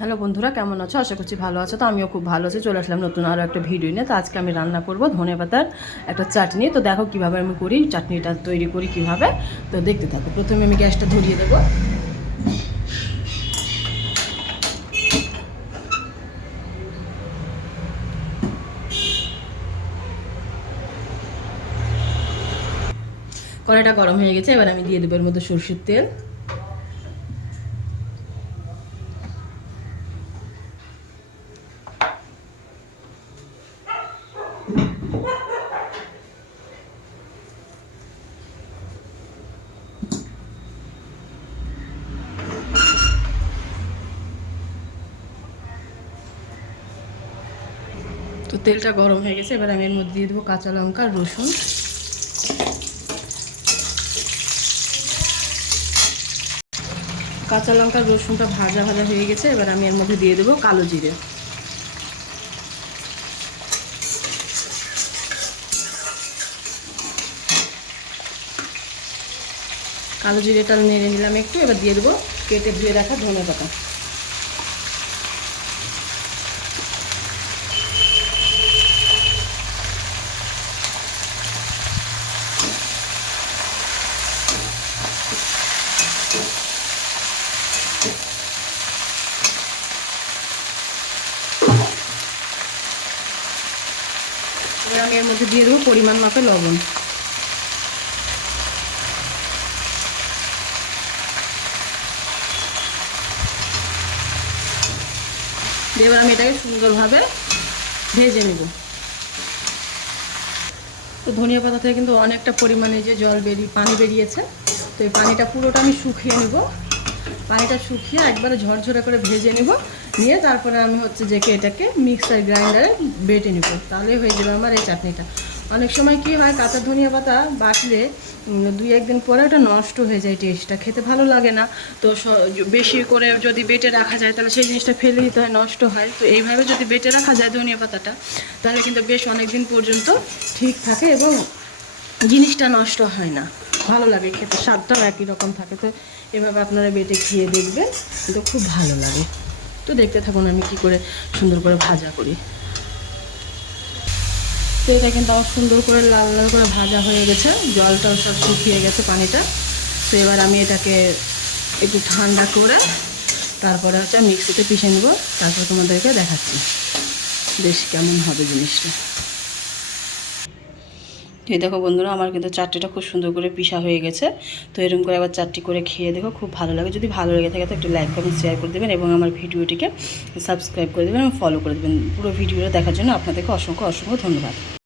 Hello বন্ধুরা, কেমন আছো? আশা করছি ভালো আছো। তো আমিও খুব ভালো আছি। চলে আসলাম নতুন আরও একটা ভিডিও নিয়ে। তো আজকে আমি রান্না করব ধনেপাতার একটা চাটনি। তো দেখো কিভাবে আমি করি, চাটনিটা তৈরি করি কিভাবে। তো দেখতে থাকো। প্রথমে আমি গ্যাসটা ধরিয়ে দেবো। কড়াইটা গরম হয়ে গেছে, এবার আমি দিয়ে দেবো এর মধ্যে সরষের তেল। তো তেলটা গরম হয়ে গেছে, এবার আমি এর মধ্যে দিয়ে দেবো কাঁচা লঙ্কা, রসুন। কাঁচা লঙ্কা রসুনটা ভাজা ভাজা হয়ে গেছে, এবার আমি এর মধ্যে দিয়ে দেবো কালো জিরে। কালো জিরেটা নেড়ে নিলাম একটু, এবার দিয়ে দেবো কেটে ধুয়ে রাখা ধনেপাতা। এবার আমি এর মধ্যে দিয়ে দেবো পরিমাণ মাপে লবণ। এবার আমি এটাকে সুন্দরভাবে ভেজে নেব। তো ধনিয়া পাতা থেকে কিন্তু অনেকটা পরিমাণে যে পানি বেরিয়েছে। তো এই পানিটা পুরোটা আমি শুকিয়ে নেব। পানিটা শুকিয়ে একবারে ঝরঝরে করে ভেজে নেব, নিয়ে তারপরে আমি এটাকে মিক্সার গ্রাইন্ডারে বেটে নেব। তাহলে হয়ে যাবে আমার এই চাটনিটা। অনেক সময় কি হয়, কাঁচা ধনিয়া পাতা বাটলে 2-1 দিন পরে ওটা নষ্ট হয়ে যায়, টেস্টটা খেতে ভালো লাগে না। তো বেশি করে যদি বেটে রাখা যায় তাহলে সেই জিনিসটা ফেলে দিতে হয়, নষ্ট হয়। তো এইভাবে যদি বেটে রাখা যায় ধনিয়া পাতাটা, তাহলে কিন্তু বেশ অনেক দিন পর্যন্ত ঠিক থাকে এবং জিনিসটা নষ্ট হয় না, ভালো লাগে খেতে, স্বাদটাও একই রকম থাকে। তো এভাবে আপনারা বেটে খেয়ে দেখবেন, কিন্তু খুব ভালো লাগে। তো দেখতে থাকুন আমি কি করে সুন্দর করে ভাজা করি। তো এটা কিন্তু আমার সুন্দর করে লাল লাল করে ভাজা হয়ে গেছে, জলটাও সব শুকিয়ে গেছে পানিটা। তো এবার আমি এটাকে একটু ঠান্ডা করে তারপরে মিক্সিতে পিষে নেব। তারপর তোমাদেরকে দেখাচ্ছি বেশ কেমন হবে জিনিসটা। এই দেখো বন্ধুরা, আমার কিন্তু চাটনিটা খুব সুন্দর করে পিষা হয়ে গেছে। তো এরকম করে আবার চাটনি করে খেয়ে দেখো, খুব ভালো লাগে। যদি ভালো লেগে থাকে তো একটু লাইক কমেন্ট শেয়ার করে দেবেন এবং আমার ভিডিওটিকে সাবস্ক্রাইব করে দেবেন এবং ফলো করে দেবেন। পুরো ভিডিওটা দেখার জন্য আপনাদেরকে অসংখ্য অসংখ্য ধন্যবাদ।